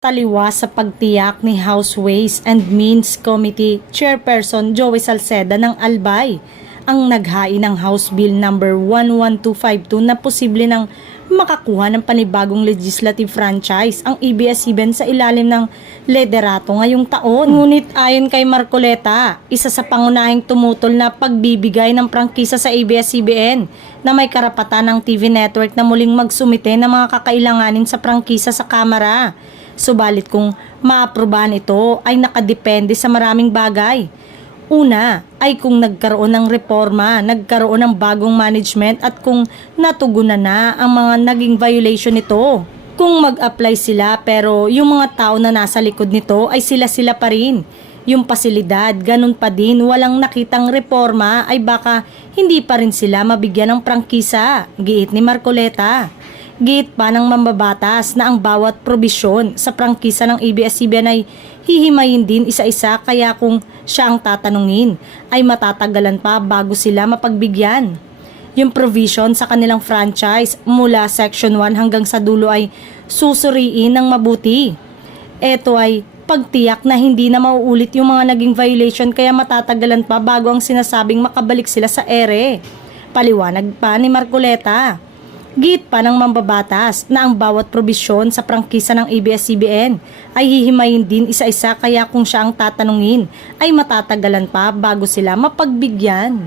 Taliwas sa pagtiyak ni House Ways and Means Committee Chairperson Joey Salceda ng Albay ang naghain ng House Bill number 11252 na posible ng makakuha ng panibagong legislative franchise ang ABS-CBN sa ilalim ng liderato ngayong taon. Ngunit ayon kay Marcoleta, isa sa pangunahing tumutol na pagbibigay ng prangkisa sa ABS-CBN na may karapatan ng TV network na muling magsumite ng mga kakailanganin sa prangkisa sa Kamara. Subalit kung maaprubahan ito ay nakadepende sa maraming bagay. Una ay kung nagkaroon ng reforma, nagkaroon ng bagong management at kung natugunan na ang mga naging violation nito. Kung mag-apply sila pero yung mga tao na nasa likod nito ay sila-sila pa rin. Yung pasilidad, ganun pa din, walang nakitang reforma ay baka hindi pa rin sila mabigyan ng prangkisa, giit ni Marcoleta. Giit pa ng mambabatas na ang bawat probisyon sa prangkisa ng ABS-CBN ay hihimayin din isa-isa kaya kung siya ang tatanungin ay matatagalan pa bago sila mapagbigyan. Yung provision sa kanilang franchise mula Section 1 hanggang sa dulo ay susuriin ng mabuti. Ito ay pagtiyak na hindi na mauulit yung mga naging violation kaya matatagalan pa bago ang sinasabing makabalik sila sa ere. Paliwanag pa ni Marcoleta. Giit pa ng mambabatas na ang bawat probisyon sa prangkisa ng ABS-CBN ay hihimayin din isa-isa kaya kung siya ang tatanungin ay matatagalan pa bago sila mapagbigyan.